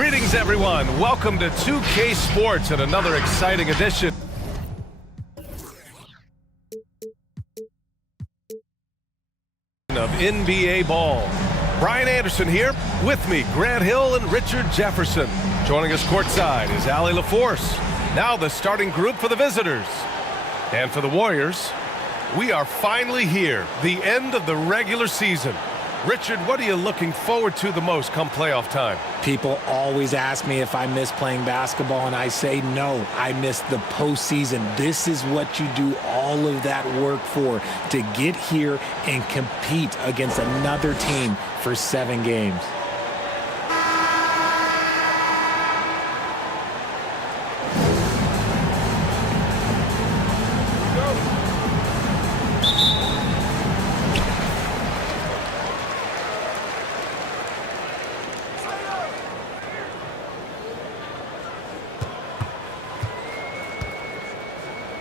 Greetings, everyone. Welcome to 2K Sports and another exciting edition of NBA Ball. Brian Anderson here, with me, Grant Hill and Richard Jefferson. Joining us courtside is Allie LaForce. Now the starting group for the visitors. And for the Warriors, we are finally here, the end of the regular season. Richard, what are you looking forward to the most come playoff time? People always ask me if I miss playing basketball, and I say no, I miss the postseason. This is what you do all of that work for, to get here and compete against another team for 7 games.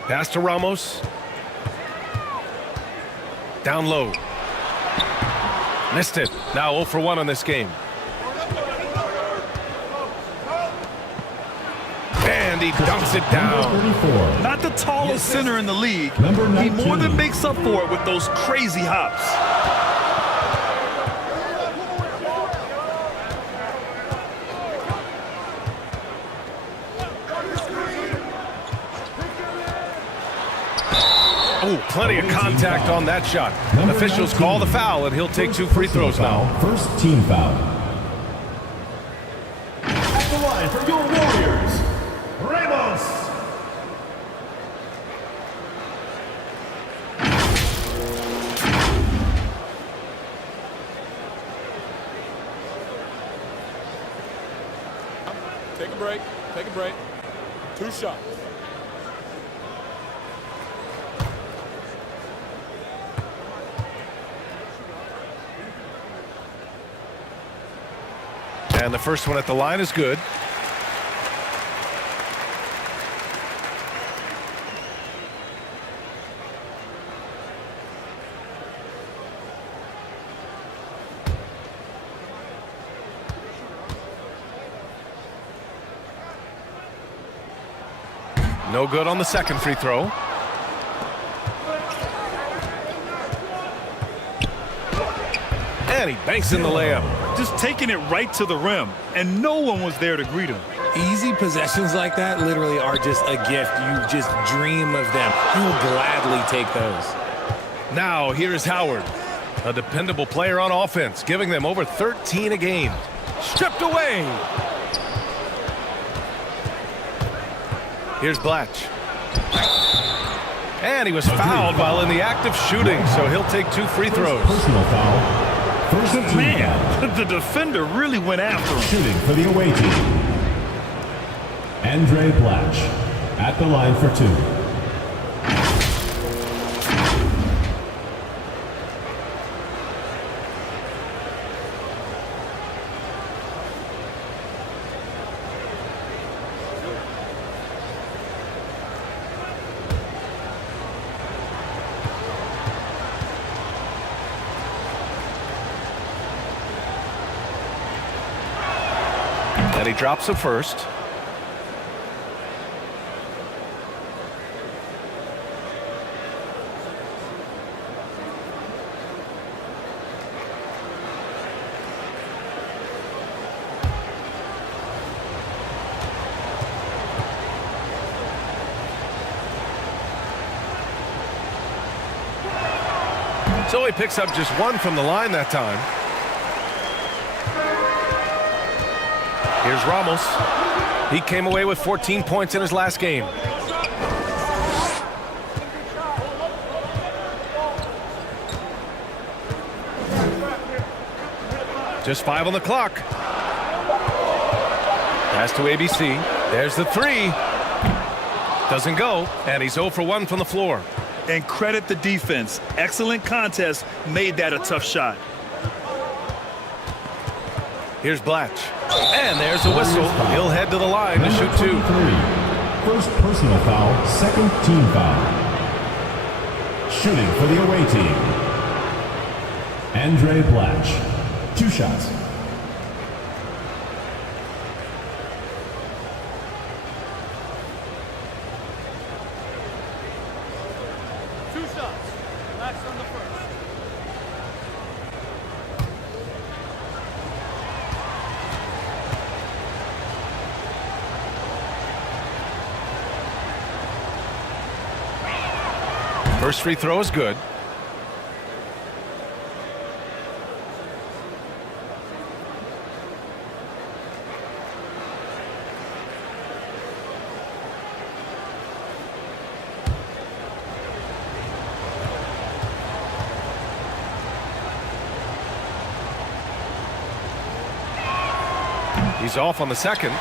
Pass to Ramos. Down low. Missed it. Now 0 for 1 on this game. And he dunks it down. Not the tallest center in the league. He more than makes up for it with those crazy hops. Ooh, plenty of contact on that shot. Officials call the foul, and he'll take 2 free throws now. First team foul. At the line for your Warriors, Ramos. Take a break. Take a break. 2 shots. And the first one at the line is good. No good on the second free throw. And he banks in the layup. Just taking it right to the rim, and no one was there to greet him. Easy possessions like that literally are just a gift. You just dream of them. He'll gladly take those. Now here is Howard, a dependable player on offense, giving them over 13 a game. Stripped away. Here's Blatch. And he was fouled while in the act of shooting, so he'll take 2 free throws. Personal foul. First team Man, the defender really went after him. Shooting for the away team. Andre Blatch at the line for 2. And he drops it first. So he picks up just 1 from the line that time. Here's Ramos. He came away with 14 points in his last game. Just 5 on the clock. Pass to ABC. There's the 3. Doesn't go, and he's 0 for 1 from the floor. And credit the defense. Excellent contest made that a tough shot. Here's Blatch. And there's a whistle. He'll head to the line to shoot 2. First personal foul, second team foul. Shooting for the away team. Andre Blatch. 2 shots. First free throw is good. He's off on the second.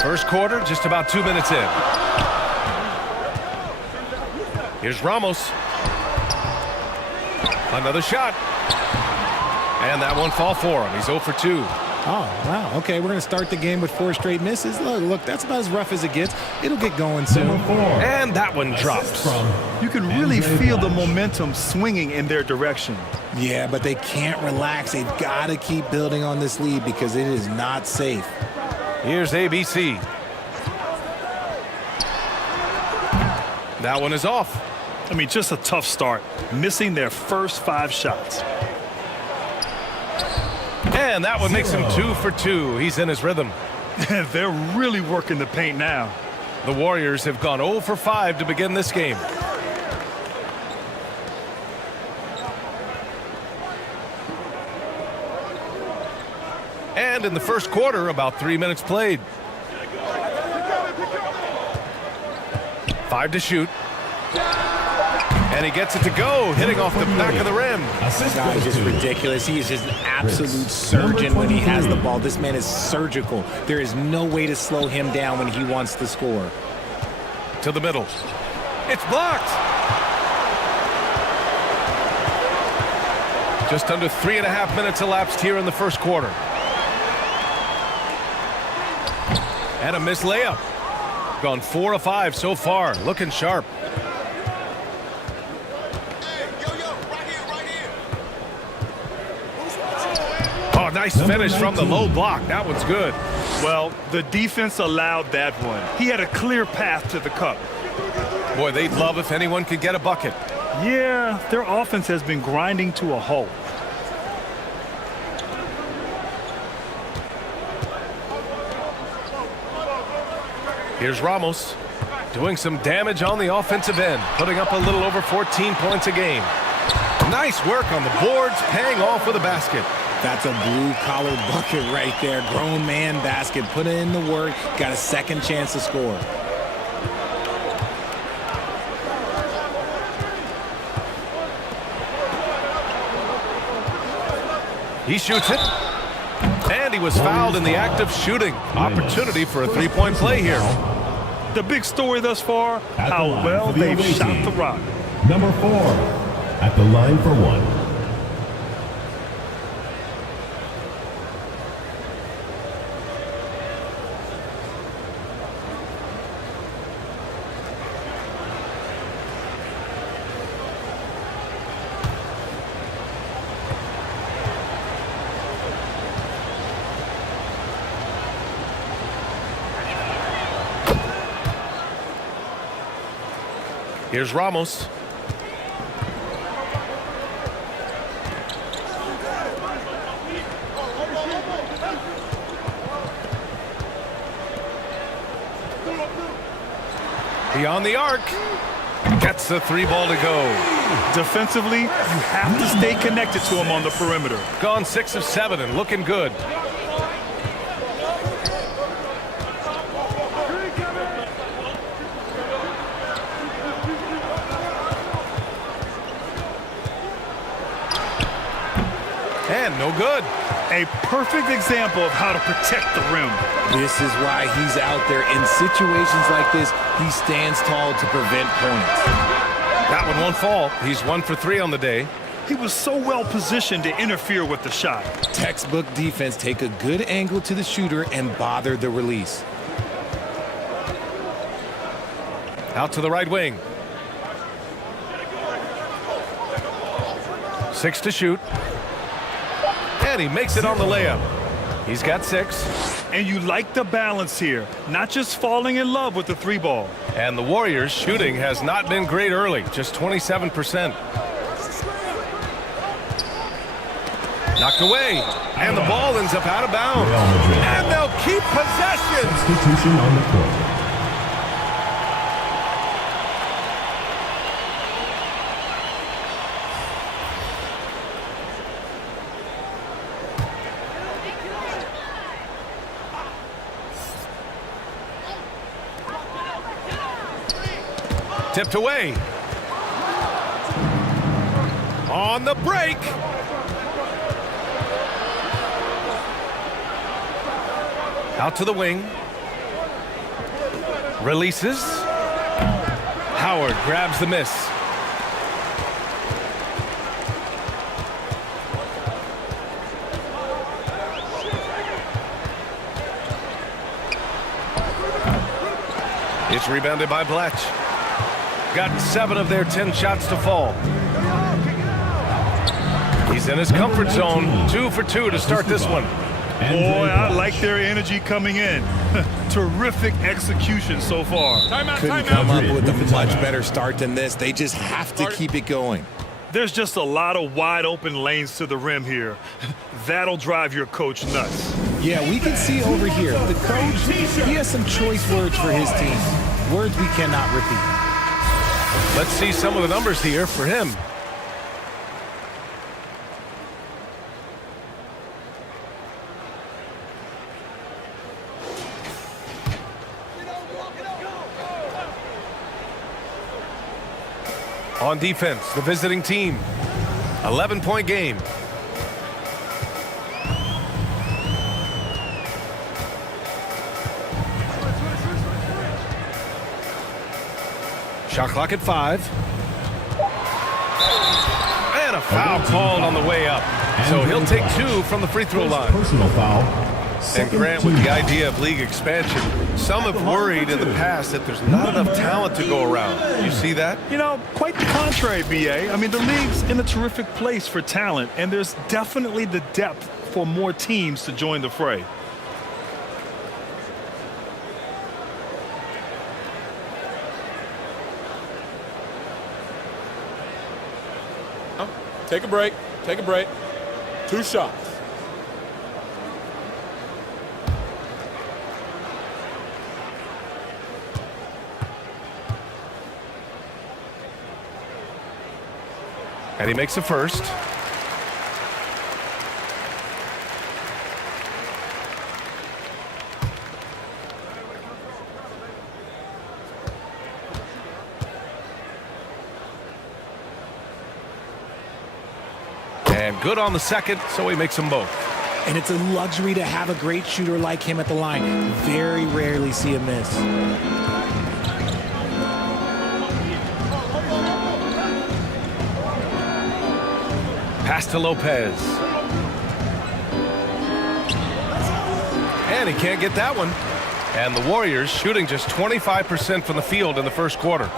First quarter, just about 2 minutes in. Here's Ramos. Another shot. And that one fall for him. He's 0 for 2. Oh, wow. Okay, we're going to start the game with 4 straight misses. Look, that's about as rough as it gets. It'll get going soon. And that one drops. You can really feel the momentum swinging in their direction. Yeah, but they can't relax. They've got to keep building on this lead because it is not safe. Here's ABC. That one is off. I mean, just a tough start, missing their first 5 shots. And that one makes him 2 for 2. He's in his rhythm. They're really working the paint now. The Warriors have gone 0 for 5 to begin this game. And in the first quarter, about 3 minutes played. 5 to shoot. And he gets it to go, hitting off the back of the rim. This guy is just ridiculous. He is just an absolute surgeon when he has the ball. This man is surgical. There is no way to slow him down when he wants to score. To the middle. It's blocked. Just under 3.5 minutes elapsed here in the first quarter. And a missed layup. Gone 4 of 5 so far. Looking sharp. Oh, nice finish from the low block. That one's good. Well, the defense allowed that one. He had a clear path to the cup. Boy, they'd love if anyone could get a bucket. Yeah, their offense has been grinding to a halt. Here's Ramos doing some damage on the offensive end, putting up a little over 14 points a game. Nice work on the boards, paying off with a basket. That's a blue-collar bucket right there. Grown man basket. Put in the work. Got a second chance to score. He shoots it. And he was fouled in the act of shooting. Opportunity for a three-point play here. The big story thus far, how well they've shot the rock. Number 4 at the line for 1. Here's Ramos. Beyond the arc. Gets the 3 ball to go. Defensively, you have to stay connected to him on the perimeter. Gone 6 of 7 and looking good. And no good. A perfect example of how to protect the rim. This is why he's out there. In situations like this, he stands tall to prevent points. That one won't fall. He's 1 for 3 on the day. He was so well positioned to interfere with the shot. Textbook defense. Take a good angle to the shooter and bother the release. Out to the right wing. 6 to shoot. And he makes it on the layup. He's got 6. And you like the balance here, not just falling in love with the 3 ball. And the Warriors' shooting has not been great early, just 27%. Knocked away, and the ball ends up out of bounds. And they'll keep possession. Substitution on the court. Tipped away. On the break. Out to the wing. Releases. Howard grabs the miss. It's rebounded by Blatch. Got 7 of their 10 shots to fall. He's in his comfort zone. 2 for 2 to start this one. Boy, I like their energy coming in. Terrific execution so far. Couldn't come up with a much better start than this. They just have to keep it going. There's just a lot of wide open lanes to the rim here. That'll drive your coach nuts. Yeah, we can see over here. The coach, he has some choice words for his team. Words we cannot repeat. Let's see some of the numbers here for him. On defense, the visiting team. 11-point game. Shot clock at 5. And a foul called on the way up. So he'll take 2 from the free throw line. Personal foul. And Grant, with the idea of league expansion, some have worried in the past that there's not enough talent to go around. You see that? You know, quite the contrary, BA. I mean, the league's in a terrific place for talent, and there's definitely the depth for more teams to join the fray. Take a break. Take a break. 2 shots. And he makes the first. And good on the second, so he makes them both. And it's a luxury to have a great shooter like him at the line. Very rarely see a miss. Pass to Lopez. And he can't get that one. And the Warriors shooting just 25% from the field in the first quarter.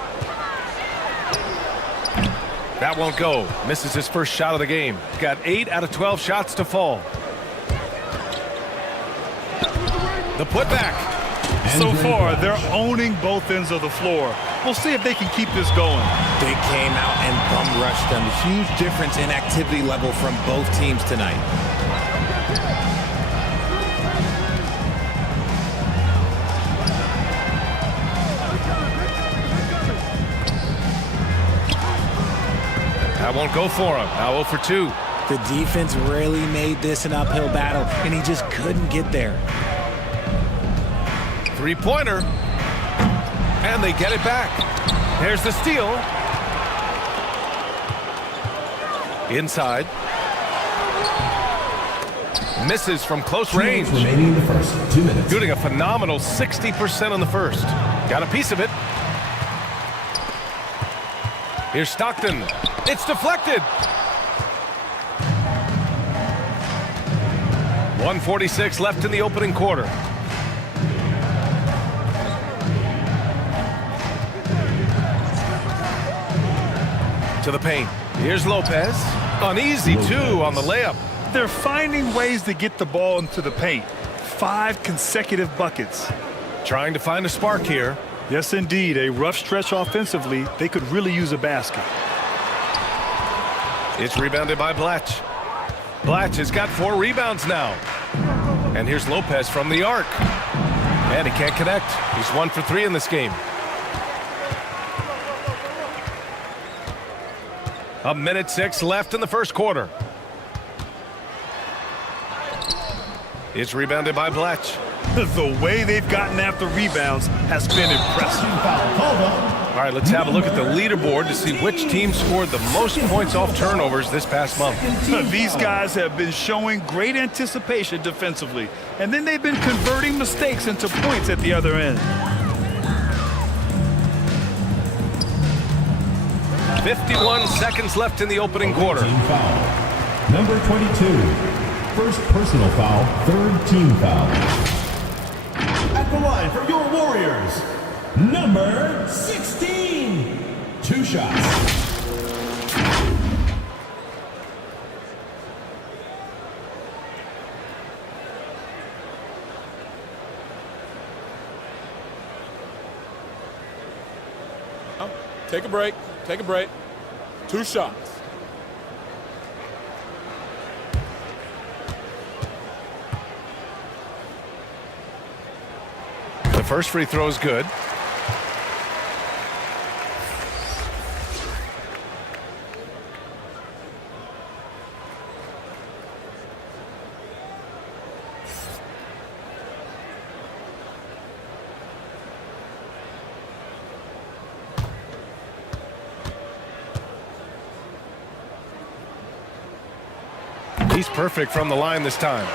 That won't go. Misses his first shot of the game. Got 8 out of 12 shots to fall. The putback. So far, they're owning both ends of the floor. We'll see if they can keep this going. They came out and bum rushed them. Huge difference in activity level from both teams tonight. That won't go for him. Now 0 for 2. The defense really made this an uphill battle, and he just couldn't get there. Three-pointer. And they get it back. There's the steal. Inside. Misses from close range. Remaining in the first 2 minutes. Shooting a phenomenal 60% in the first. Got a piece of it. Here's Stockton. It's deflected. 1:46 left in the opening quarter. To the paint. Here's Lopez. Uneasy, too, on the layup. They're finding ways to get the ball into the paint. 5 consecutive buckets. Trying to find a spark here. Yes, indeed. A rough stretch offensively. They could really use a basket. It's rebounded by Blatch. Blatch has got 4 rebounds now. And here's Lopez from the arc. And he can't connect. He's 1 for 3 in this game. A minute 6 left in the first quarter. It's rebounded by Blatch. The way they've gotten after rebounds has been impressive. All right, let's have a look at the leaderboard to see which team scored the most points off turnovers this past month. These guys have been showing great anticipation defensively, and then they've been converting mistakes into points at the other end. 51 seconds left in the opening quarter. Team foul. Number 22. First personal foul, third team foul. At the line for your Warriors, number 16. 2 shots. Take a break. Take a break. 2 shots. The first free throw is good. He's perfect from the line this time.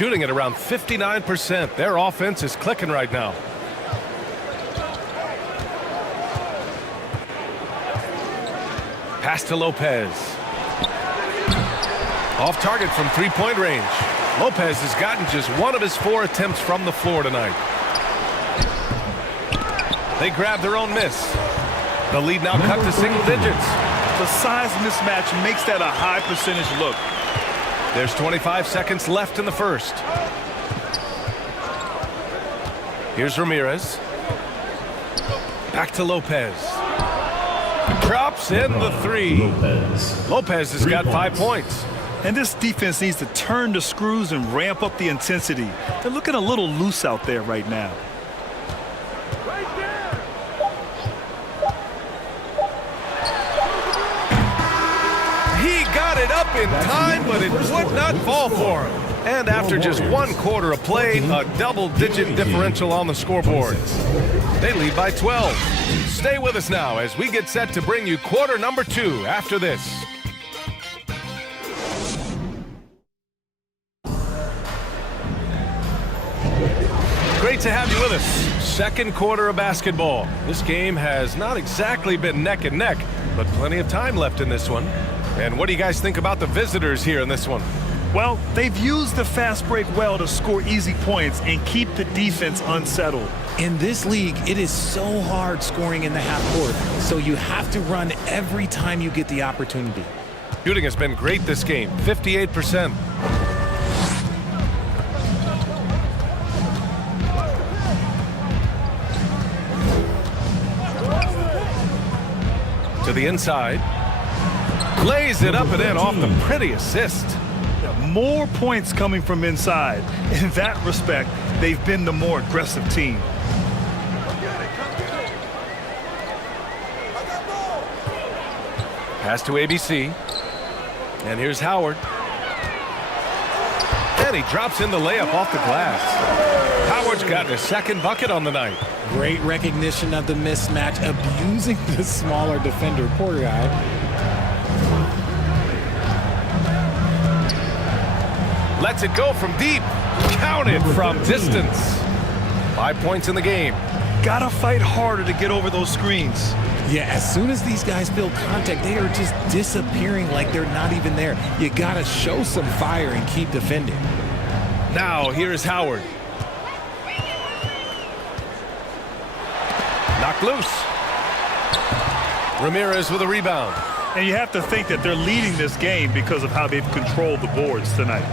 Shooting at around 59%. Their offense is clicking right now. Pass to Lopez. Off target from three-point range. Lopez has gotten just 1 of his 4 attempts from the floor tonight. They grab their own miss. The lead now cut to single digits. The size mismatch makes that a high percentage look. There's 25 seconds left in the first. Here's Ramirez. Back to Lopez. Drops in the 3. Lopez has got 5 points. And this defense needs to turn the screws and ramp up the intensity. They're looking a little loose out there right now. He got it up in time, but it would not fall for him. And after just 1 quarter of play, a double-digit differential on the scoreboard. They lead by 12. Stay with us now as we get set to bring you quarter number 2 after this. Great to have you with us. Second quarter of basketball. This game has not exactly been neck and neck, but plenty of time left in this one. And what do you guys think about the visitors here in this one? Well, they've used the fast break well to score easy points and keep the defense unsettled. In this league, it is so hard scoring in the half court, so you have to run every time you get the opportunity. Shooting has been great this game, 58%. To the inside. Lays it up and in off the pretty assist. More points coming from inside. In that respect, they've been the more aggressive team. Pass to ABC. And here's Howard. And he drops in the layup off the glass. Howard's got a second bucket on the night. Great recognition of the mismatch, abusing the smaller defender. Poor guy. Lets it go from deep. Counted from distance. 5 points in the game. Gotta fight harder to get over those screens. Yeah, as soon as these guys feel contact, they are just disappearing like they're not even there. You gotta show some fire and keep defending. Now here's Howard. Knocked loose. Ramirez with a rebound. And you have to think that they're leading this game because of how they've controlled the boards tonight.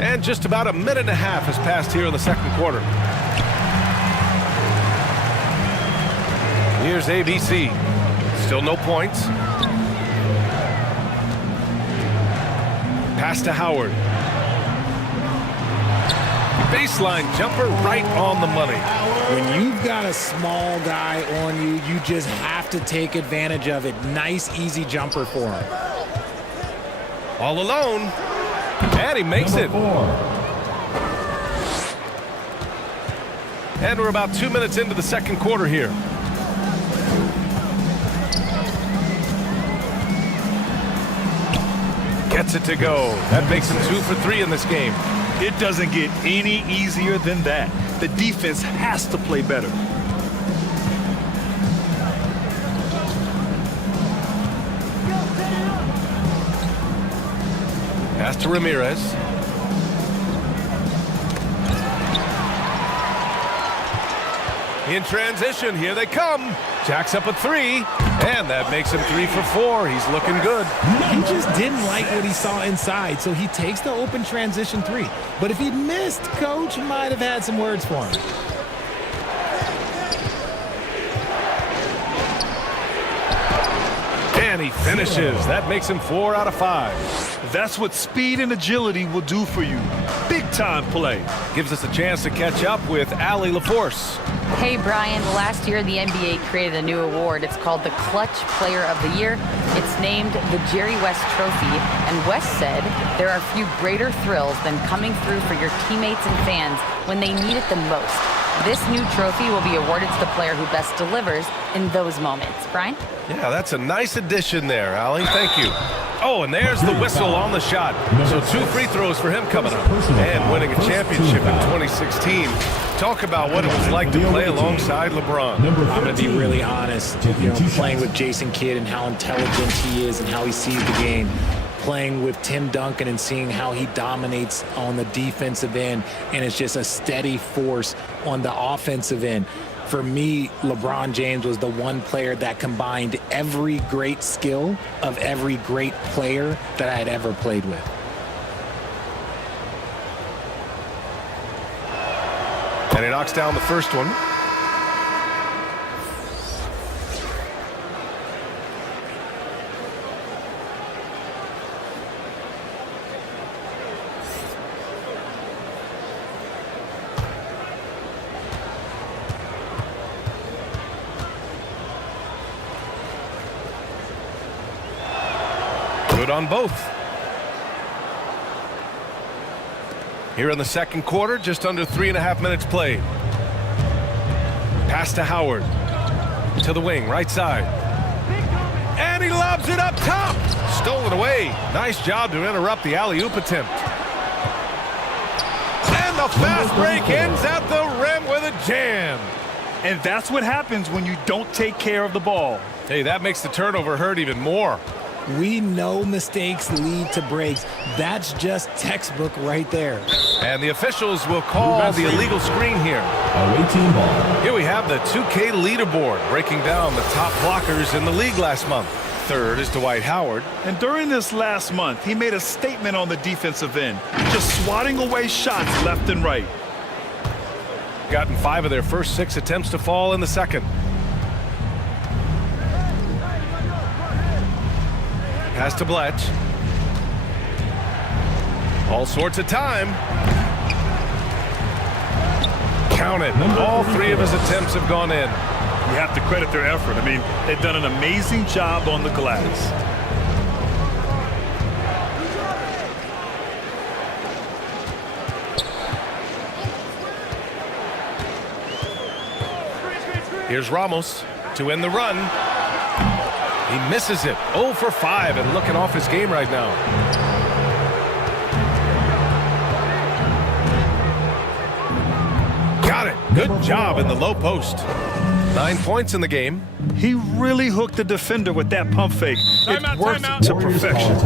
And just about a minute and a half has passed here in the second quarter. Here's ABC. Still no points. Pass to Howard. Baseline jumper right on the money. When you've got a small guy on you, you just have to take advantage of it. Nice, easy jumper for him. All alone. And he makes it. And we're about 2 minutes into the second quarter here. Gets it to go. That makes him 2 for 3 in this game. It doesn't get any easier than that. The defense has to play better. Pass to Ramirez. In transition, here they come. Jacks up a 3, and that makes him 3 for 4. He's looking good. He just didn't like what he saw inside, so he takes the open transition 3. But if he missed, Coach might have had some words for him. And he finishes. That makes him 4 out of 5. That's what speed and agility will do for you. Big-time play. Gives us a chance to catch up with Allie LaForce. Hey, Brian, last year the NBA created a new award. It's called the Clutch Player of the Year. It's named the Jerry West Trophy, and West said there are few greater thrills than coming through for your teammates and fans when they need it the most. This new trophy will be awarded to the player who best delivers in those moments. Brian? Yeah, that's a nice addition there, Allie. Thank you. Oh, and there's the whistle on the shot. So 2 free throws for him coming up. And winning a championship in 2016. Talk about what it was like to play alongside LeBron. I'm going to be really honest. Playing with Jason Kidd and how intelligent he is and how he sees the game. Playing with Tim Duncan and seeing how he dominates on the defensive end, and it's just a steady force on the offensive end. For me, LeBron James was the one player that combined every great skill of every great player that I had ever played with. And he knocks down the first one. Good on both. Here in the second quarter, just under 3.5 minutes played. Pass to Howard. To the wing, right side. And he lobs it up top. Stolen away. Nice job to interrupt the alley-oop attempt. And the fast break ends at the rim with a jam. And that's what happens when you don't take care of the ball. Hey, that makes the turnover hurt even more. We know mistakes lead to breaks. That's just textbook right there. And the officials will call the illegal screen here. Away team ball. Here we have the 2K leaderboard breaking down the top blockers in the league last month. Third is Dwight Howard. And during this last month, he made a statement on the defensive end, just swatting away shots left and right. Gotten 5 of their first 6 attempts to fall in the second. Pass to Bletch. All sorts of time. Count it. All 3 of his attempts have gone in. You have to credit their effort. I mean, they've done an amazing job on the glass. Here's Ramos to end the run. He misses it. 0 for 5 and looking off his game right now. Got it. Good job in the low post. 9 points in the game. He really hooked the defender with that pump fake. It worked to perfection.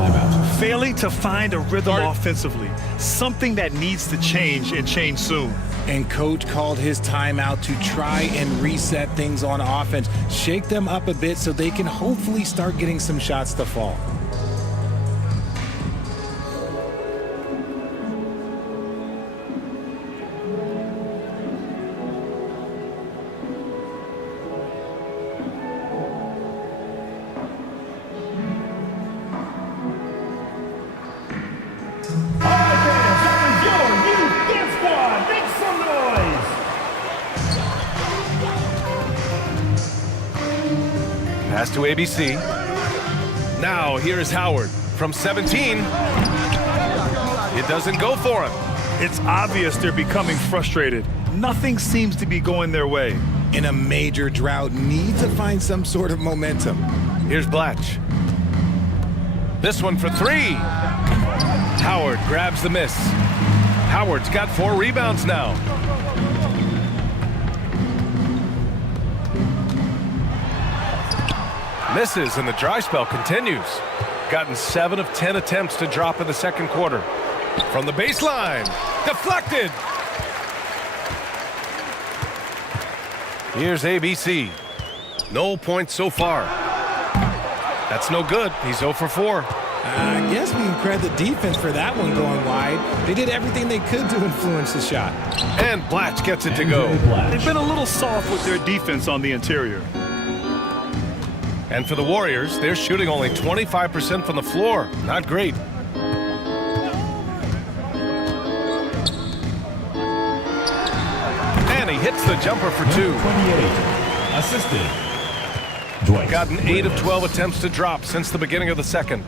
Failing to find a rhythm offensively. Something that needs to change and change soon. And coach called his timeout to try and reset things on offense. Shake them up a bit so they can hopefully start getting some shots to fall. Pass to ABC. Now here is Howard from 17. It doesn't go for him. It's obvious they're becoming frustrated. Nothing seems to be going their way. In a major drought, need to find some sort of momentum. Here's Blatch. This one for three. Howard grabs the miss. Howard's got 4 rebounds now. Misses, and the dry spell continues. Gotten 7 of 10 attempts to drop in the second quarter. From the baseline, deflected. Here's ABC. No points so far. That's no good. He's 0 for 4. I guess we can credit the defense for that one going wide. They did everything they could to influence the shot. And Blatch gets it to go. They've been a little soft with their defense on the interior. And for the Warriors, they're shooting only 25% from the floor. Not great. And he hits the jumper for 2. 28. Assisted. Dwight. Gotten 8 of 12 attempts to drop since the beginning of the second.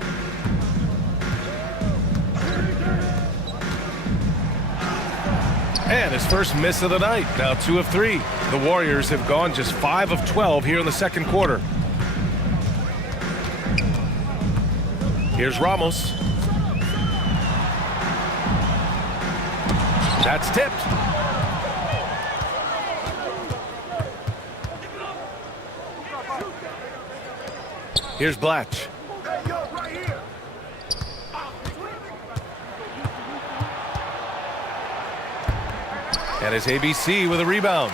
And his first miss of the night, now 2 of 3. The Warriors have gone just 5 of 12 here in the second quarter. Here's Ramos. That's tipped. Here's Blatch. And it's ABC with a rebound.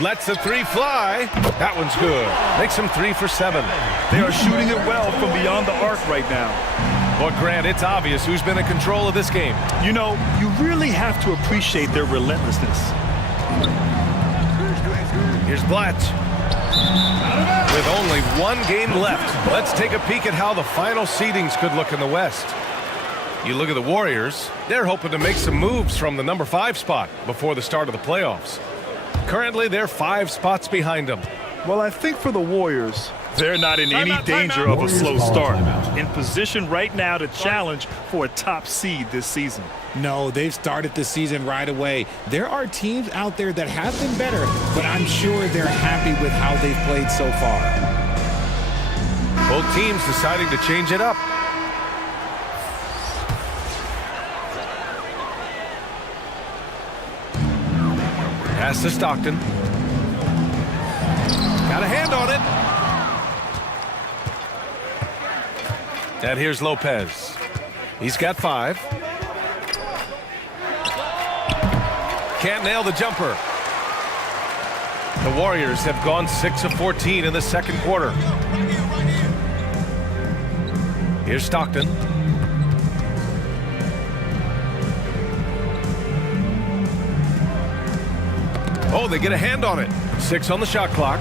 Lets the 3 fly. That one's good. Makes him 3 for 7. They are shooting it well from beyond the arc right now. But Grant, it's obvious who's been in control of this game. You know, you really have to appreciate their relentlessness. Here's Blatch. With only 1 game left, let's take a peek at how the final seedings could look in the West. You look at the Warriors, they're hoping to make some moves from the number 5 spot before the start of the playoffs. Currently, they're 5 spots behind them. Well, I think for the Warriors, they're not in any danger of a slow start. In position right now to challenge for a top seed this season. No, they've started the season right away. There are teams out there that have been better, but I'm sure they're happy with how they've played so far. Both teams deciding to change it up. Pass to Stockton. Got a hand on it. And here's Lopez. He's got 5. Can't nail the jumper. The Warriors have gone 6 of 14 in the second quarter. Here's Stockton. Oh, they get a hand on it. 6 on the shot clock.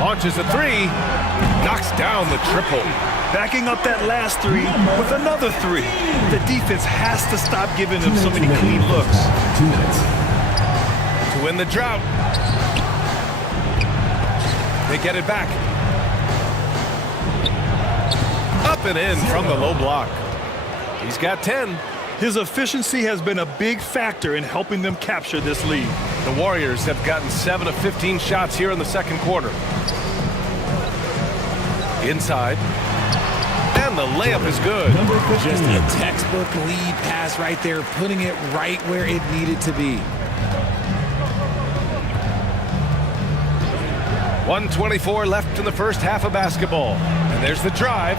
Launches a 3. Knocks down the triple. Backing up that last 3 with another 3. The defense has to stop giving them so many clean looks. 2 minutes. To win the drought. They get it back. Up and in from the low block. He's got 10. His efficiency has been a big factor in helping them capture this lead. The Warriors have gotten 7 of 15 shots here in the second quarter. Inside. And the layup is good. Just a textbook lead pass right there, putting it right where it needed to be. 1:24 left in the first half of basketball. And there's the drive.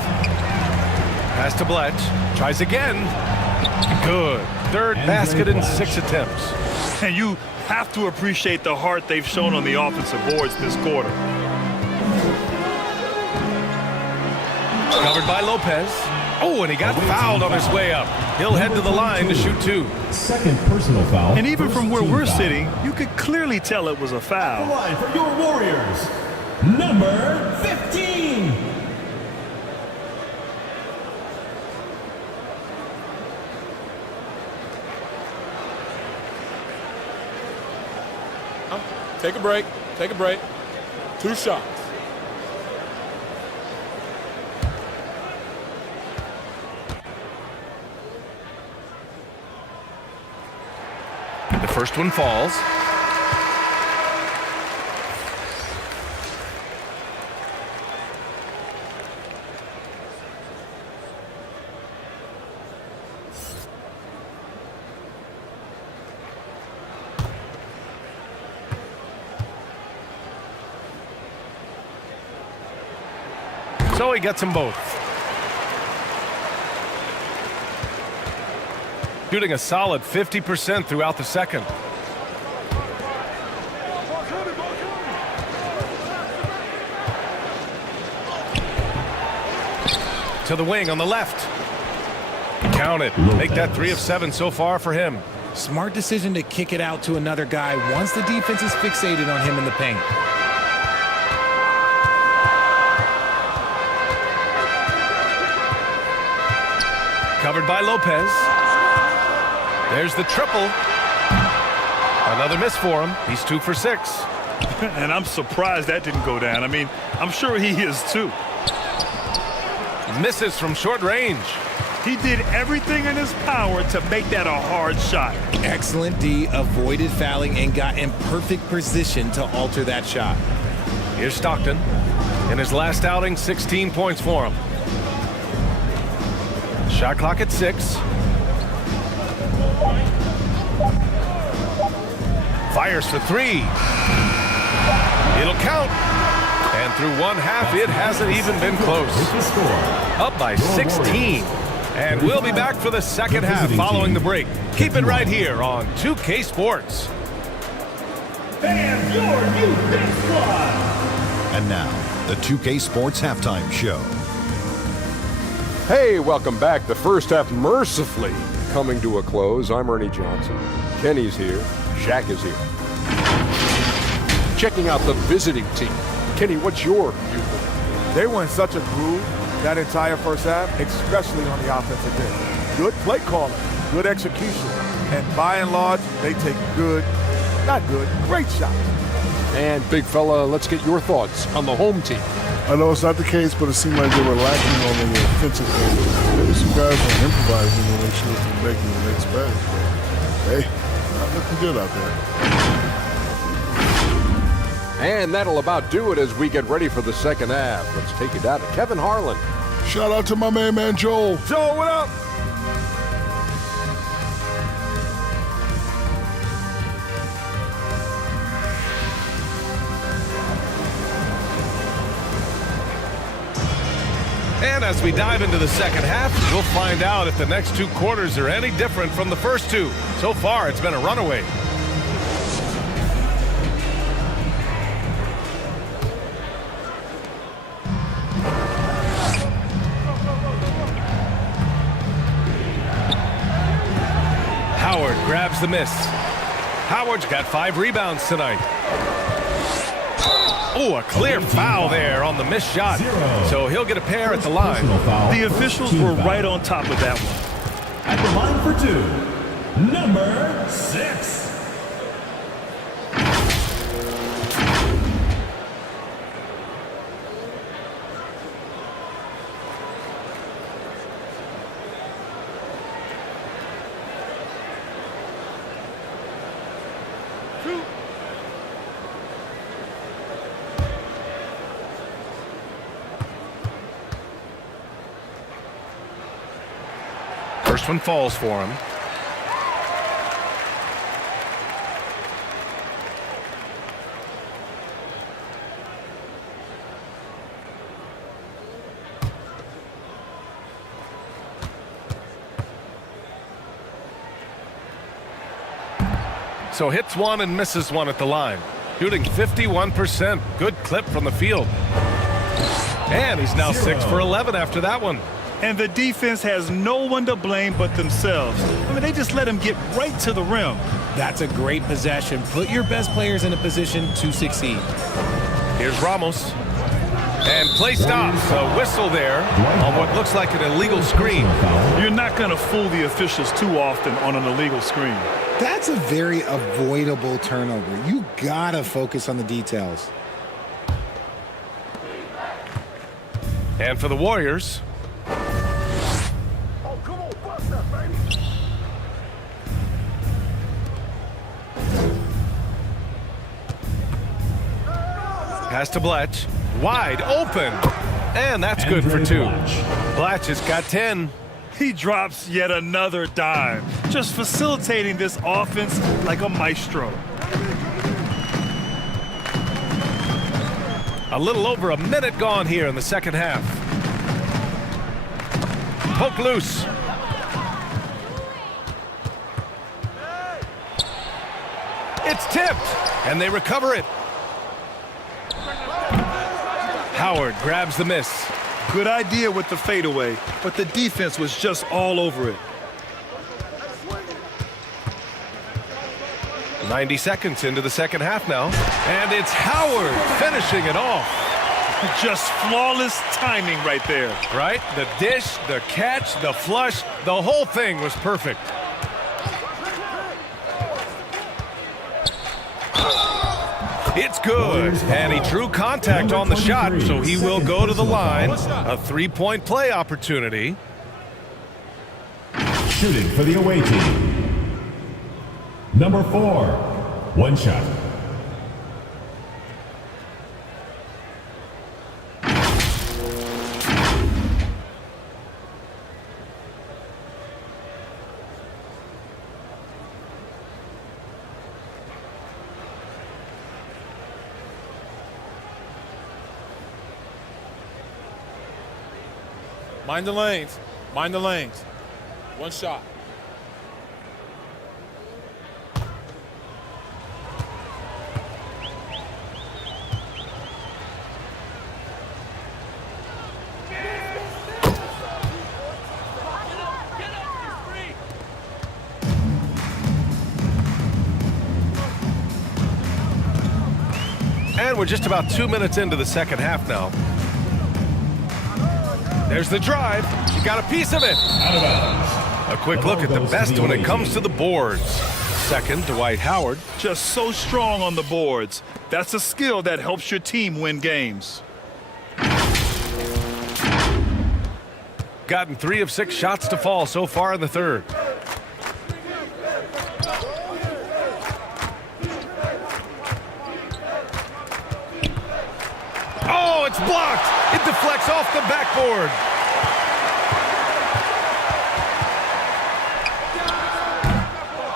Pass to Blatch. Tries again. Good. Third basket in 6 attempts. And you have to appreciate the heart they've shown on the offensive boards this quarter. Covered by Lopez. Oh, and he got fouled on his way up. He'll head to the line to shoot 2. Second personal foul. And even from where First we're team foul. sitting, you could clearly tell it was a The foul. line for your Warriors, number 15. Take a break. Take a break. 2 shots. The first one falls. So he gets them both. Shooting a solid 50% throughout the second. To the wing on the left. Count it. Make that 3 of 7 so far for him. Smart decision to kick it out to another guy once the defense is fixated on him in the paint. Covered by Lopez. There's the triple. Another miss for him. He's 2 for 6. And I'm surprised that didn't go down. I mean, I'm sure he is too. Misses from short range. He did everything in his power to make that a hard shot. Excellent D, avoided fouling and got in perfect position to alter that shot. Here's Stockton. In his last outing, 16 points for him. Shot clock at 6. Fires for 3. It'll count. And through one half, it hasn't even been close. Up by 16. And we'll be back for the second half following the break. Keep it right here on 2K Sports. And your new big squad. And now, the 2K Sports Halftime Show. Hey, welcome back. The first half mercifully coming to a close. I'm Ernie Johnson. Kenny's here. Shaq is here. Checking out the visiting team. Kenny, what's your viewpoint? They were in such a groove that entire first half, especially on the offensive end. Good play calling, good execution, and by and large, they take great shots. And big fella, let's get your thoughts on the home team. I know it's not the case, but it seemed like they were lacking on the offensive end. Maybe some guys were improvising when they should have been making the next pass. But hey, not looking good out there. And that'll about do it as we get ready for the second half. Let's take it down to Kevin Harlan. Shout out to my man Joel. Joel, what up? And as we dive into the second half, we'll find out if the next 2 quarters are any different from the first 2. So far, it's been a runaway. Howard grabs the miss. Howard's got 5 rebounds tonight. Oh, a clear foul there on the missed shot. So he'll get a pair at the line. The officials were right on top of that one. At the line for 2, number 6. First one falls for him. So hits one and misses one at the line. Shooting 51%. Good clip from the field. And he's now 6 for 11 after that one. And the defense has no one to blame but themselves. I mean, they just let him get right to the rim. That's a great possession. Put your best players in a position to succeed. Here's Ramos. And play stops. A whistle there on what looks like an illegal screen. You're not going to fool the officials too often on an illegal screen. That's a very avoidable turnover. You gotta focus on the details. And for the Warriors, pass to Bletch, wide open, and that's good for 2. Bletch has got 10. He drops yet another dime, just facilitating this offense like a maestro. A little over a minute gone here in the second half. Poke loose. It's tipped, and they recover it. Howard grabs the miss. Good idea with the fadeaway, but the defense was just all over it. 90 seconds into the second half now, and it's Howard finishing it off. Just flawless timing right there. Right? The dish, the catch, the flush, the whole thing was perfect. It's good, and he drew contact on the shot, so he will go to the line. A 3-point play opportunity. Shooting for the away team. Number 4, 1 shot. Mind the lanes. Mind the lanes. 1 shot. And we're just about 2 minutes into the second half now. There's the drive. You got a piece of it. A quick look at the best when it comes to the boards. Second, Dwight Howard. Just so strong on the boards. That's a skill that helps your team win games. Gotten 3 of 6 shots to fall so far in the third. Oh, it's blocked. It deflects off the backboard.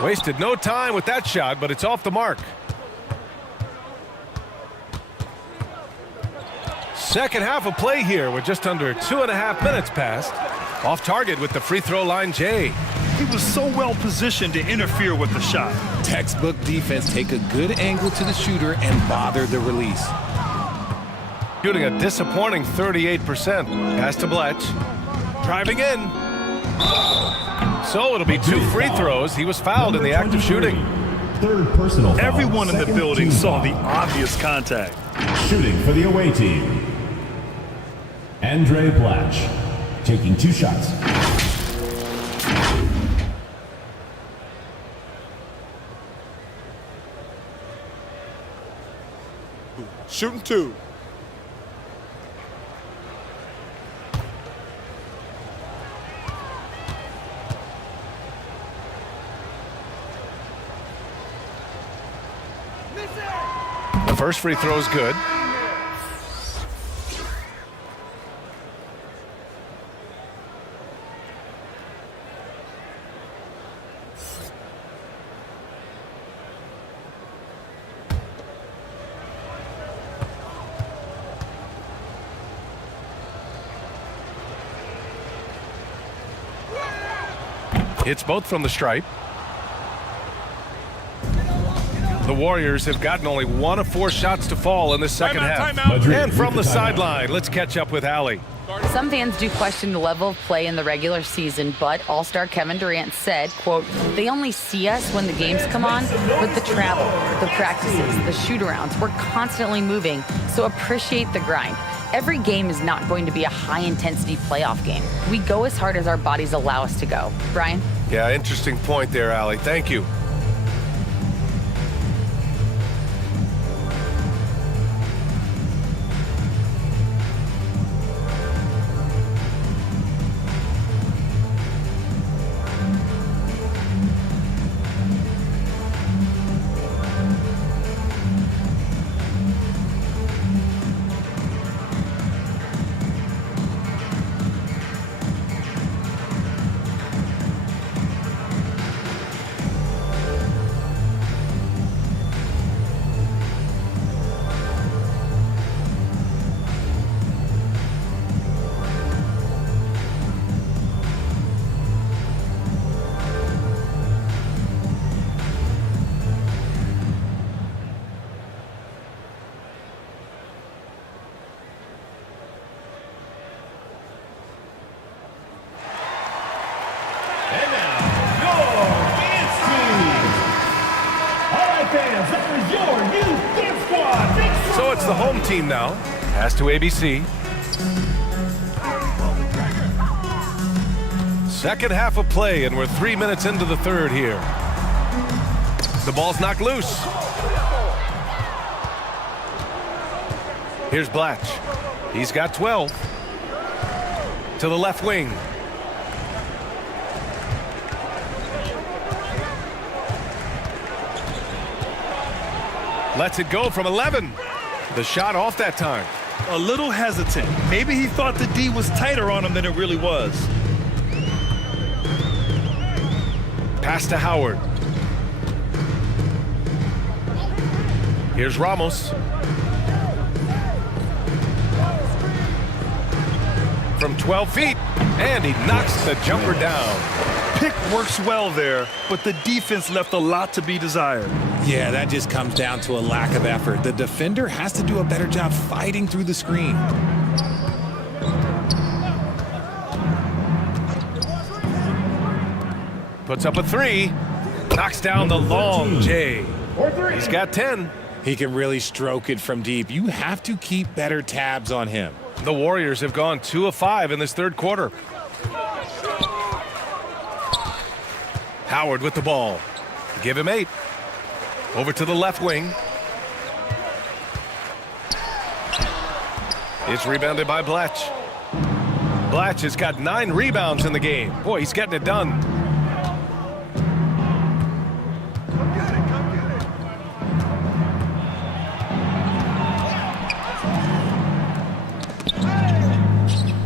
Wasted no time with that shot, but it's off the mark. Second half of play here with just under 2.5 minutes passed. Off target with the free throw line, Jay. He was so well positioned to interfere with the shot. Textbook defense, take a good angle to the shooter and bother the release. Shooting a disappointing 38%. Pass to Bletch. Driving in. So it'll be 2 free throws. He was fouled in the act of shooting. Third personal foul. Everyone in the Second building team saw foul. the obvious contact. Shooting for the away team. Andre Blatch taking 2 shots. Shooting 2. The first free throw is good. Hits both from the stripe. The Warriors have gotten only 1 of 4 shots to fall in the second half. Madrid And from the with the timeout. sideline, let's catch up with Allie. Some fans do question the level of play in the regular season, but All-Star Kevin Durant said, quote, "They only see us when the games come on, with the travel, the practices, the shoot-arounds. We're constantly moving, so appreciate the grind. Every game is not going to be a high-intensity playoff game. We go as hard as our bodies allow us to go." Brian? Yeah, interesting point there, Allie. Thank you. And now, your dance team. All right, fans, that was your new dance squad. Big squad. So it's the home team now. Pass to ABC. Second half of play, and we're 3 minutes into the third here. The ball's knocked loose. Here's Blatch. He's got 12. To the left wing. Lets it go from 11. The shot off that time. A little hesitant. Maybe he thought the D was tighter on him than it really was. Pass to Howard. Here's Ramos. From 12 feet, and he knocks the jumper down. Pick works well there, but the defense left a lot to be desired. Yeah, that just comes down to a lack of effort. The defender has to do a better job fighting through the screen. Puts up a 3. Knocks down the long J. He's got 10. He can really stroke it from deep. You have to keep better tabs on him. The Warriors have gone 2 of 5 in this third quarter. Howard with the ball. Give him 8. Over to the left wing. It's rebounded by Blatch. Blatch has got 9 rebounds in the game. Boy, he's getting it done.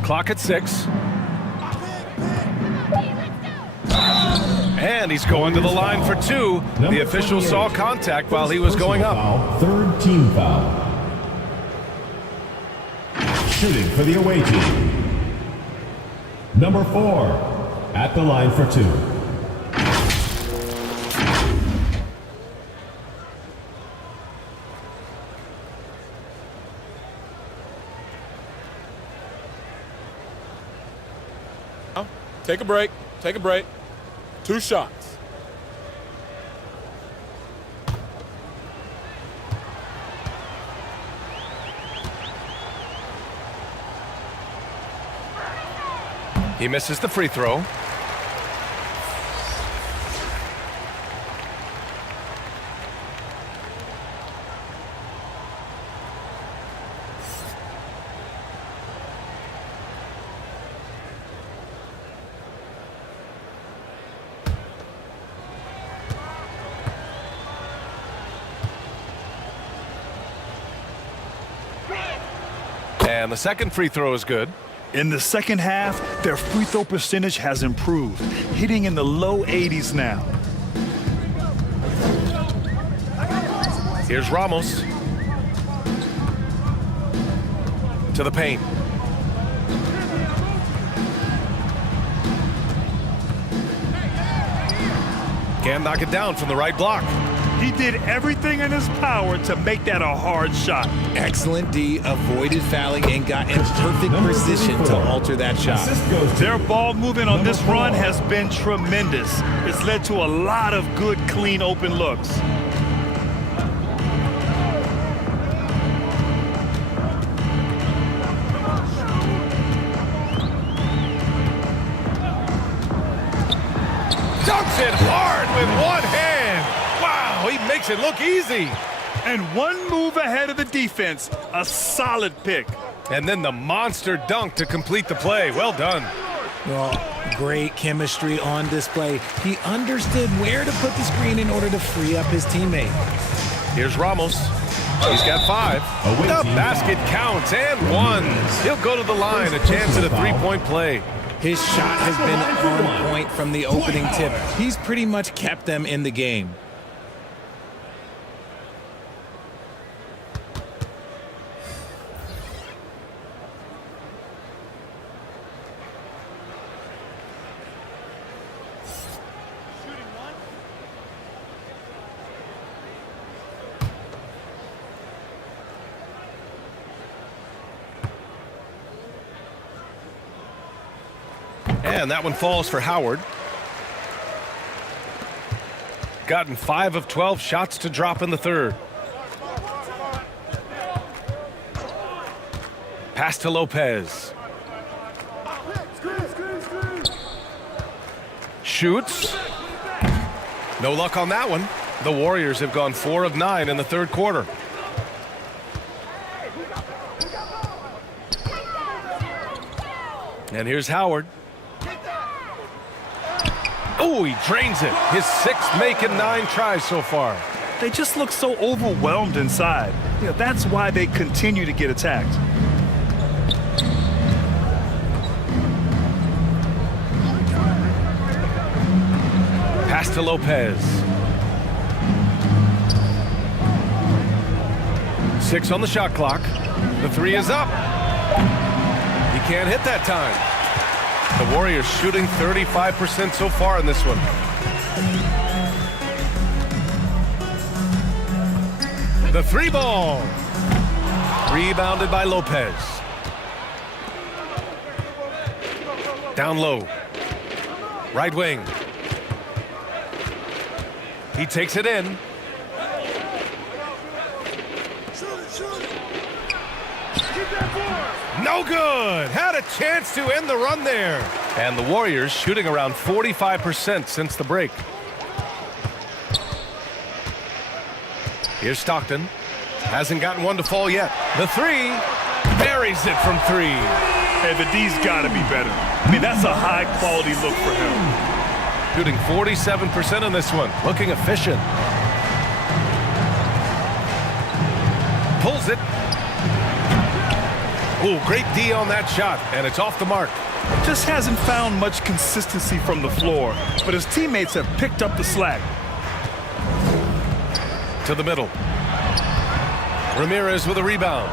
Clock at 6. And he's going to the line for 2. The official saw contact while he was going up. Foul, third team foul. Shooting for the away team. Number 4 at the line for 2. Take a break. Take a break. 2 shots. He misses the free throw. And the second free throw is good. In the second half, their free throw percentage has improved, hitting in the low 80s now. Here's Ramos. To the paint. Can knock it down from the right block. He did everything in his power to make that a hard shot. Excellent D, avoided fouling and got in perfect position to alter that shot. Their ball movement on this run has been tremendous. It's led to a lot of good, clean, open looks. Dunks it hard with one hand. Wow, he makes it look easy. And one move ahead of the defense, a solid pick. And then the monster dunk to complete the play. Well done. Well, great chemistry on display. He understood where to put the screen in order to free up his teammate. Here's Ramos. He's got 5. The basket counts and 1. He'll go to the line, a chance at a three-point play. His shot has been on point from the opening tip. He's pretty much kept them in the game. And that one falls for Howard. Gotten 5 of 12 shots to drop in the third. Pass to Lopez. Shoots. No luck on that one. The Warriors have gone 4 of 9 in the third quarter. And here's Howard. Oh, he drains it. His 6th make in 9 tries so far. They just look so overwhelmed inside. You know, that's why they continue to get attacked. Pass to Lopez. 6 on the shot clock. The 3 is up. He can't hit that time. The Warriors shooting 35% so far in this one. The 3 ball. Rebounded by Lopez. Down low. Right wing. He takes it in. No good. Had a chance to end the run there. And the Warriors shooting around 45% since the break. Here's Stockton. Hasn't gotten one to fall yet. The 3 buries it from 3. Hey, the D's got to be better. I mean, that's a high-quality look for him. Shooting 47% on this one. Looking efficient. Pulls it. Oh, great D on that shot, and it's off the mark. Just hasn't found much consistency from the floor, but his teammates have picked up the slack. To the middle. Ramirez with a rebound.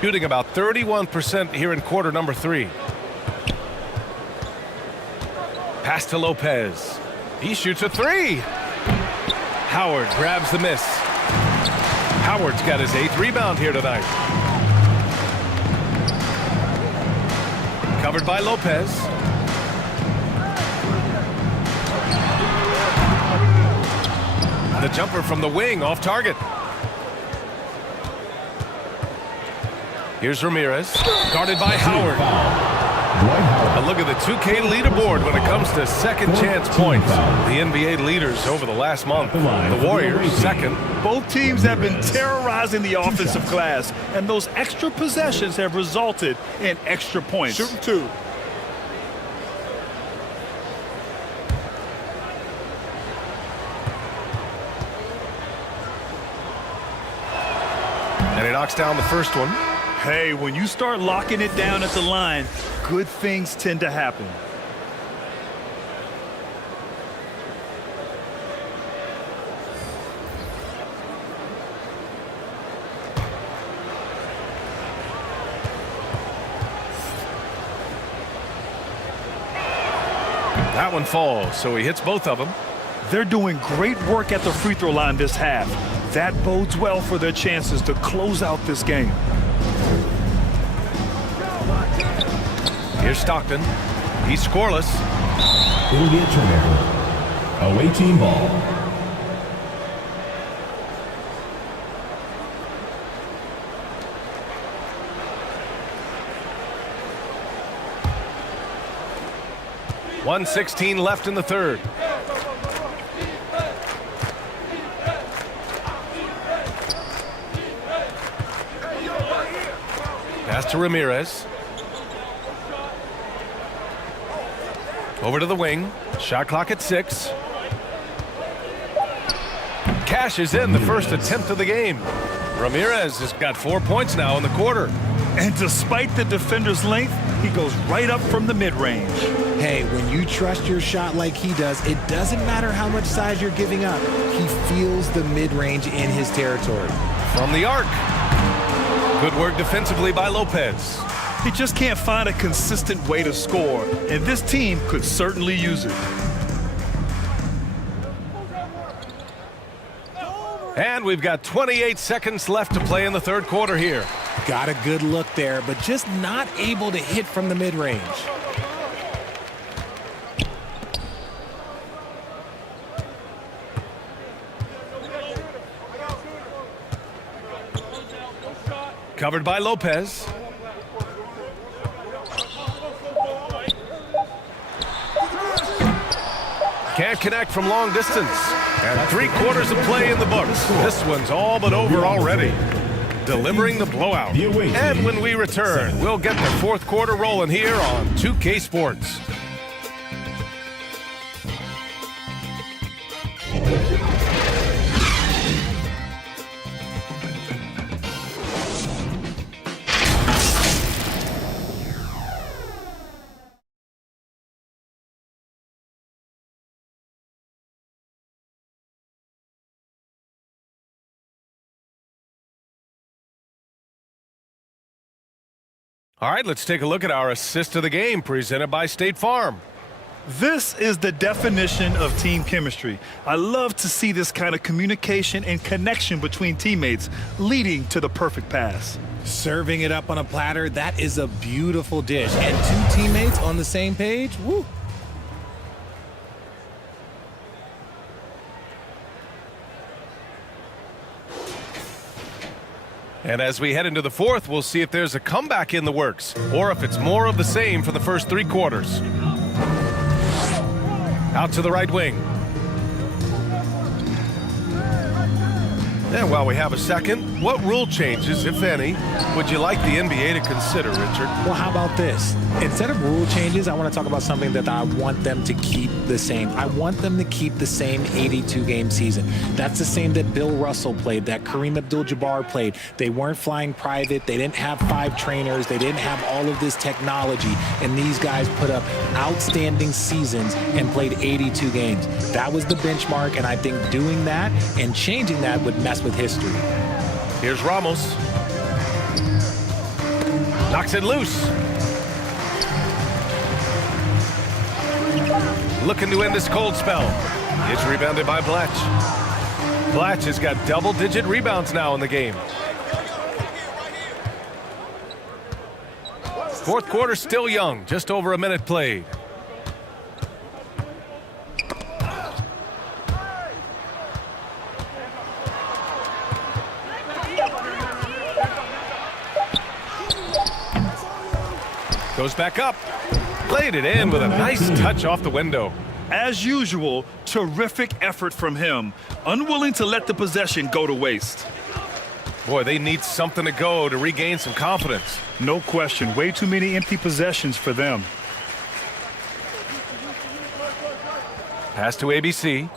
Shooting about 31% here in quarter number 3. Pass to Lopez. He shoots a 3. Howard grabs the miss. Howard's got his 8th rebound here tonight. Covered by Lopez. The jumper from the wing off target. Here's Ramirez, guarded by Howard. A look at the 2K leaderboard when it comes to second chance points. The NBA leaders over the last month. The Warriors second. Both teams have been terrorizing the offensive glass, and those extra possessions have resulted in extra points. Shooting 2. And he knocks down the first one. Hey, when you start locking it down at the line, good things tend to happen. That one falls, so he hits both of them. They're doing great work at the free throw line this half. That bodes well for their chances to close out this game. Here's Stockton. He's scoreless. It'll be a turnover. Away team ball. .116 left in the third. Pass to Ramirez. Over to the wing. Shot clock at 6. Cashes in the first attempt of the game. Ramirez has got 4 points now in the quarter. And despite the defender's length, he goes right up from the mid-range. Hey, when you trust your shot like he does, it doesn't matter how much size you're giving up. He feels the mid-range in his territory. From the arc. Good work defensively by Lopez. He just can't find a consistent way to score, and this team could certainly use it. And we've got 28 seconds left to play in the third quarter here. Got a good look there, but just not able to hit from the mid-range. Covered by Lopez. Can't connect from long distance. And 3 quarters of play in the books. This one's all but over already. Delivering the blowout. And when we return, we'll get the fourth quarter rolling here on 2K Sports. All right, let's take a look at our assist of the game presented by State Farm. This is the definition of team chemistry. I love to see this kind of communication and connection between teammates leading to the perfect pass. Serving it up on a platter, that is a beautiful dish. And 2 teammates on the same page, woo. And as we head into the fourth, we'll see if there's a comeback in the works or if it's more of the same for the first 3 quarters. Out to the right wing. And while we have a second, what rule changes, if any, would you like the NBA to consider, Richard? Well, how about this? Instead of rule changes, I want to talk about something that I want them to keep the same. I want them to keep the same 82-game season. That's the same that Bill Russell played, that Kareem Abdul-Jabbar played. They weren't flying private. They didn't have 5 trainers. They didn't have all of this technology. And these guys put up outstanding seasons and played 82 games. That was the benchmark, and I think doing that and changing that would mess with history. Here's Ramos. Knocks it loose. Looking to end this cold spell. It's rebounded by Blatch. Blatch has got double-digit rebounds now in the game. Fourth quarter still young, just over a minute played. Goes back up. Played it in with a nice touch off the window. As usual, terrific effort from him. Unwilling to let the possession go to waste. Boy, they need something to go to regain some confidence. No question. Way too many empty possessions for them. Pass to ABC.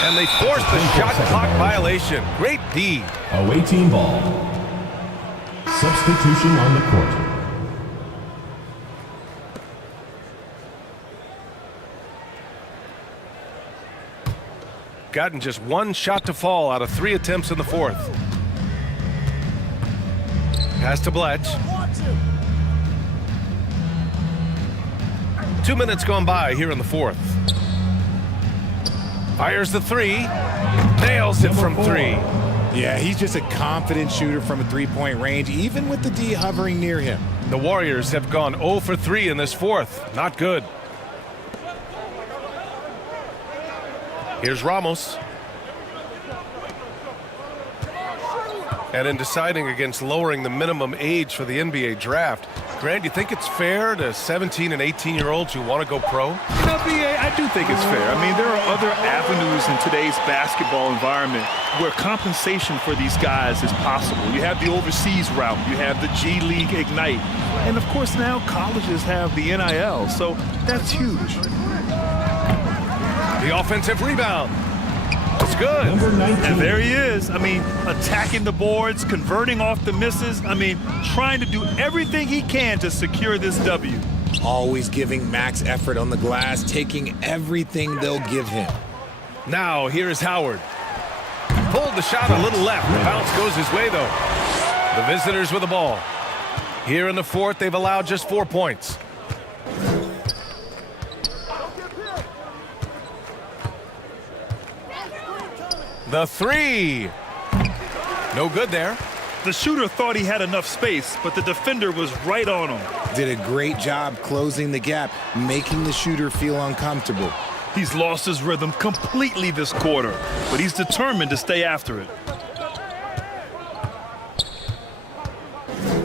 And they forced the shot clock violation. Great D. Away team ball. Substitution on the court. Gotten just 1 shot to fall out of 3 attempts in the fourth. Pass to Brgy. 2 minutes gone by here in the fourth. Fires the three. Nails it from three. Yeah, he's just a confident shooter from a three-point range, even with the D hovering near him. The Warriors have gone 0 for 3 in this fourth. Not good. Here's Ramos. And in deciding against lowering the minimum age for the NBA draft, Grant, you think it's fair to 17 and 18-year-olds who want to go pro? I do think it's fair. I mean, there are other avenues in today's basketball environment where compensation for these guys is possible. You have the overseas route. You have the G League Ignite. And, of course, now colleges have the NIL, so that's huge. The offensive rebound. It's good. And there he is. I mean, attacking the boards, converting off the misses. I mean, trying to do everything he can to secure this W. Always giving max effort on the glass, taking everything they'll give him. Now, here is Howard. Pulled the shot a little left. The bounce goes his way, though. The visitors with the ball. Here in the fourth, they've allowed just 4 points. The three. No good there. The shooter thought he had enough space, but the defender was right on him. Did a great job closing the gap, making the shooter feel uncomfortable. He's lost his rhythm completely this quarter, but he's determined to stay after it.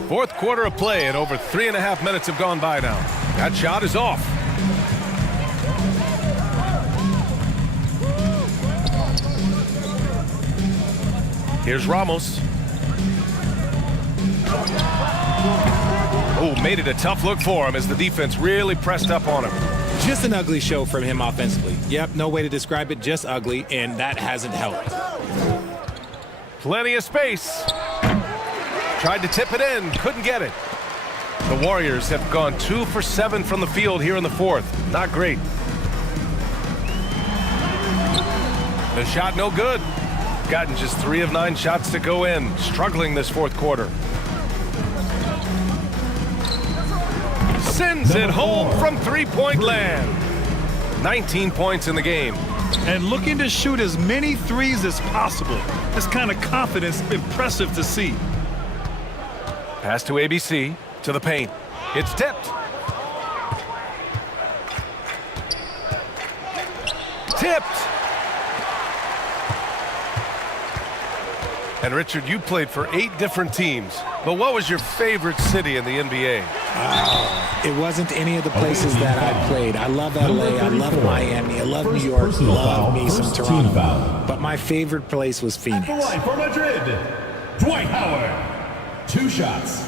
Fourth quarter of play, and over 3.5 minutes have gone by now. That shot is off. Here's Ramos. Oh, made it a tough look for him as the defense really pressed up on him. Just an ugly show from him offensively. Yep, no way to describe it, just ugly, and that hasn't helped. Plenty of space. Tried to tip it in, couldn't get it. The Warriors have gone 2 for 7 from the field here in the fourth. Not great. The shot no good. Gotten just 3 of 9 shots to go in. Struggling this fourth quarter. Sends it home from three-point land. 19 points in the game. And looking to shoot as many threes as possible. This kind of confidence, impressive to see. Pass to ABC, to the paint. It's tipped. Tipped. And Richard, you played for 8 different teams, but what was your favorite city in the NBA? It wasn't any of the places that I played. I love LA, I love Miami, I love New York, love me some Toronto. But my favorite place was Phoenix. At the line for Madrid, Dwight Howard. 2 shots.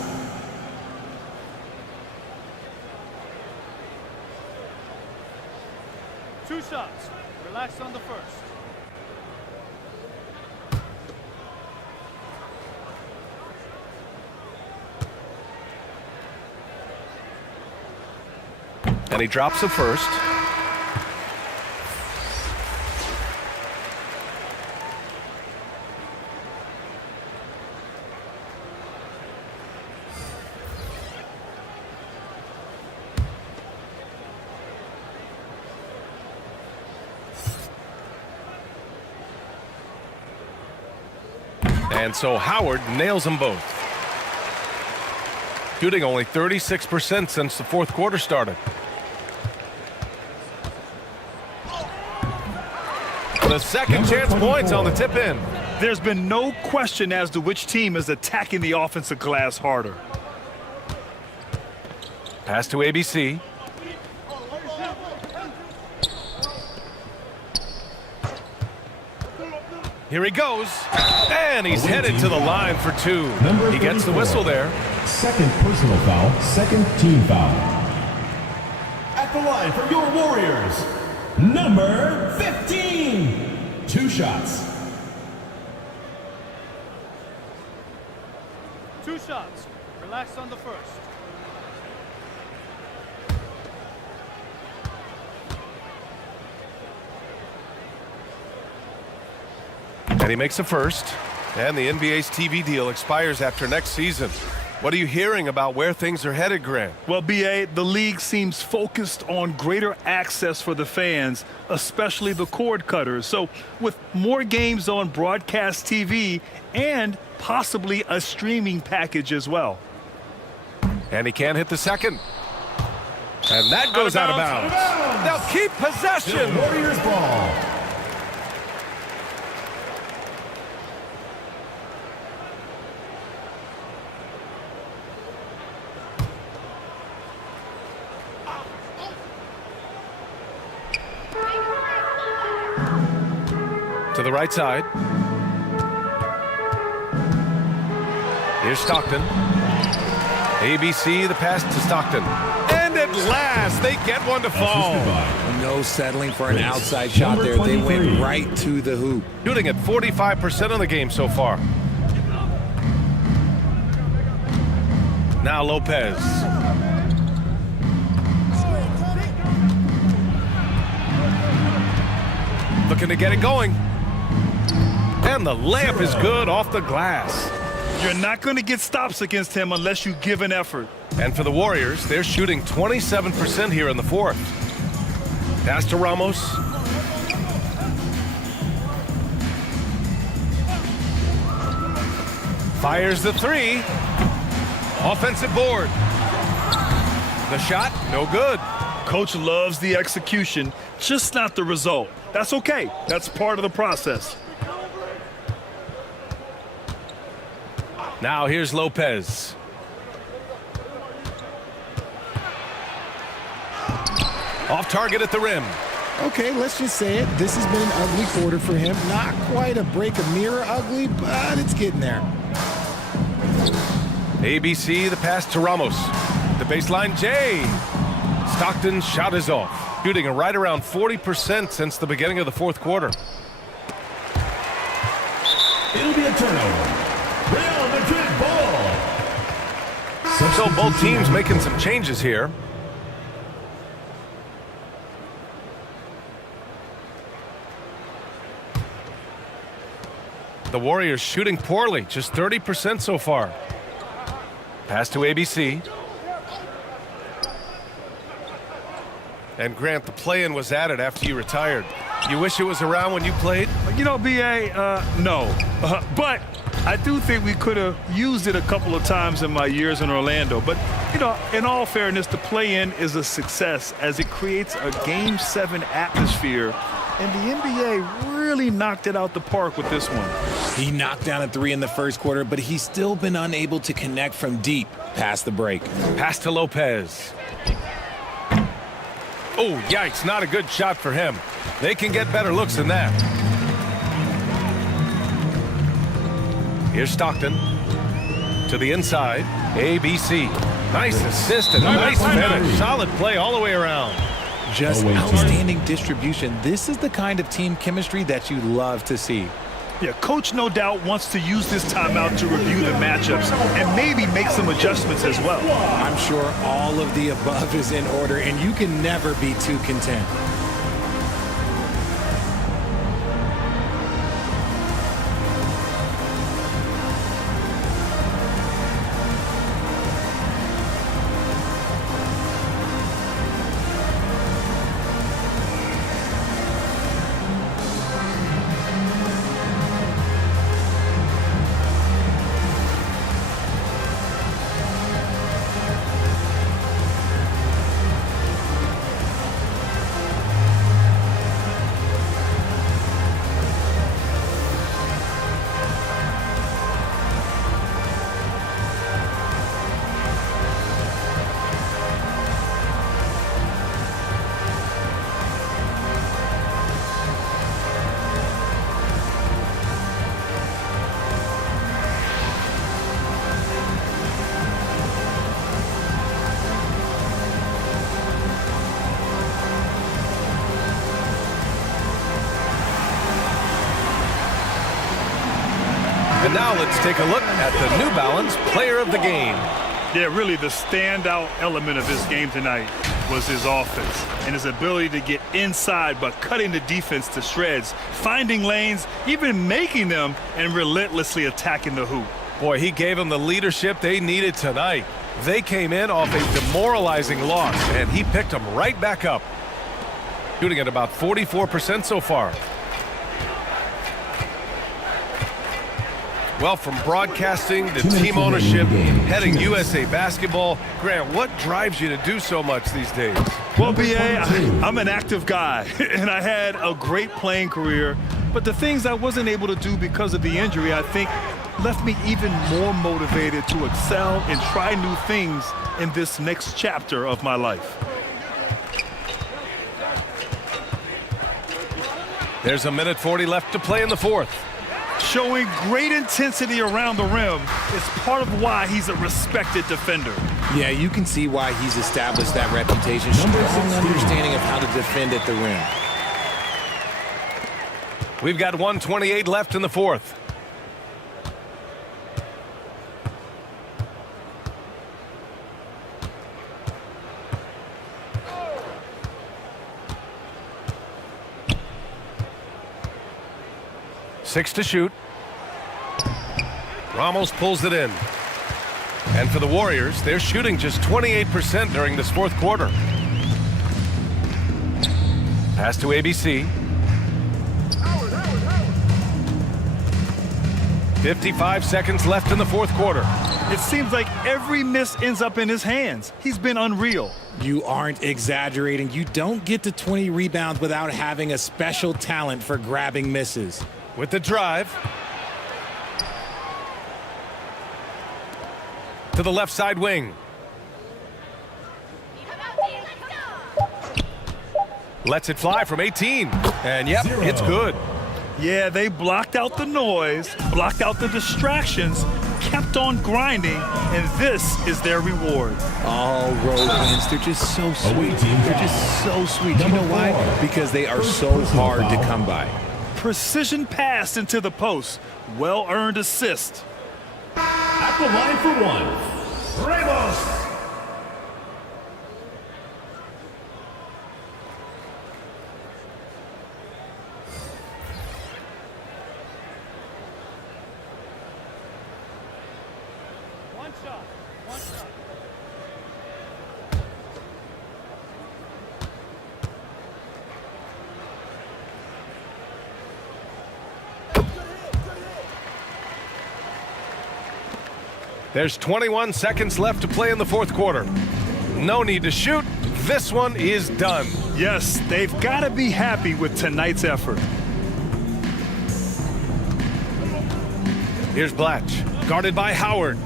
Two shots. Relax on the first. And he drops the first. And so Howard nails them both. Shooting only 36% since the fourth quarter started. The second chance points on the tip in. There's been no question as to which team is attacking the offensive glass harder. Pass to ABC. Here he goes, and he's headed to the line for 2. He gets the whistle there. Second personal foul, second team foul. At the line for your Warriors, number 15. 2 shots. 2 shots. Relax on the first. And he makes the first. And the NBA's TV deal expires after next season. What are you hearing about where things are headed, Grant? Well, BA, the league seems focused on greater access for the fans, especially the cord cutters. So with more games on broadcast TV and possibly a streaming package as well. And he can't hit the second. And that goes out of bounds. They'll keep possession. Warriors ball. To the right side. Here's Stockton. ABC, the pass to Stockton. And at last, they get one to fall. No settling for an outside shot there. They went right to the hoop. Shooting at 45% of the game so far. Now Lopez. Looking to get it going. And the layup is good off the glass. You're not going to get stops against him unless you give an effort. And for the Warriors, they're shooting 27% here in the fourth. Pass to Ramos. Fires the three. Offensive board. The shot, no good. Coach loves the execution, just not the result. That's okay. That's part of the process. Now here's Lopez. Off target at the rim. Okay, let's just say it. This has been an ugly quarter for him. Not quite a break of mirror ugly, but it's getting there. ABC, the pass to Ramos. The baseline, Jay. Stockton's shot is off. Shooting right around 40% since the beginning of the fourth quarter. It'll be a turnover. Real Madrid ball. So both teams making some changes here. The Warriors shooting poorly, just 30% so far. Pass to ABC. And Grant, the play-in was added after you retired. You wish it was around when you played? You know, BA, no. But I do think we could have used it a couple of times in my years in Orlando. But, you know, in all fairness, the play-in is a success as it creates a Game 7 atmosphere. And the NBA really knocked it out the park with this one. He knocked down a three in the first quarter, but he's still been unable to connect from deep past the break. Pass to Lopez. Oh, yikes, not a good shot for him. They can get better looks than that. Here's Stockton. To the inside, ABC. Nice assist and a nice finish. Solid play all the way around. Just outstanding distribution. This is the kind of team chemistry that you love to see. Yeah, Coach no doubt wants to use this timeout to review the matchups and maybe make some adjustments as well. I'm sure all of the above is in order, and you can never be too content. And now let's take a look at the New Balance Player of the Game. Yeah, really the standout element of this game tonight was his offense and his ability to get inside by cutting the defense to shreds, finding lanes, even making them, and relentlessly attacking the hoop. Boy, he gave them the leadership they needed tonight. They came in off a demoralizing loss, and he picked them right back up. Shooting at about 44% so far. Well, from broadcasting to team ownership, heading USA Basketball, Grant, what drives you to do so much these days? Well, BA, I'm an active guy, and I had a great playing career, but the things I wasn't able to do because of the injury, I think, left me even more motivated to excel and try new things in this next chapter of my life. There's a minute 40 left to play in the fourth. Showing great intensity around the rim is part of why he's a respected defender. Yeah, you can see why he's established that reputation. Strong understanding of how to defend at the rim. We've got 1:28 left in the fourth. Six to shoot. Ramos pulls it in. And for the Warriors, they're shooting just 28% during this fourth quarter. Pass to ABC. 55 seconds left in the fourth quarter. It seems like every miss ends up in his hands. He's been unreal. You aren't exaggerating. You don't get to 20 rebounds without having a special talent for grabbing misses. With the drive. To the left side wing. Lets it fly from 18. And yep, it's good. Yeah, they blocked out the noise, blocked out the distractions, kept on grinding, and this is their reward. All road wins. They're just so sweet. They're just so sweet. You know why? Because they are so hard to come by. Precision pass into the post. Well-earned assist. At the line for one, Ramos. One shot. One shot. There's 21 seconds left to play in the fourth quarter. No need to shoot. This one is done. Yes, they've got to be happy with tonight's effort. Here's Blatch, guarded by Howard.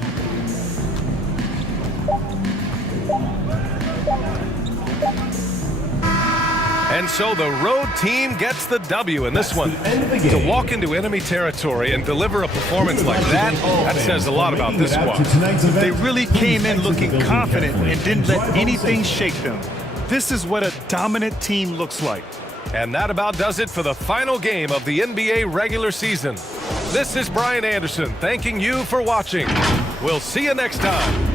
And so the road team gets the W in this one. To walk into enemy territory and deliver a performance like that, that says a lot about this squad. They really came in looking confident and didn't let anything shake them. This is what a dominant team looks like. And that about does it for the final game of the NBA regular season. This is Brian Anderson thanking you for watching. We'll see you next time.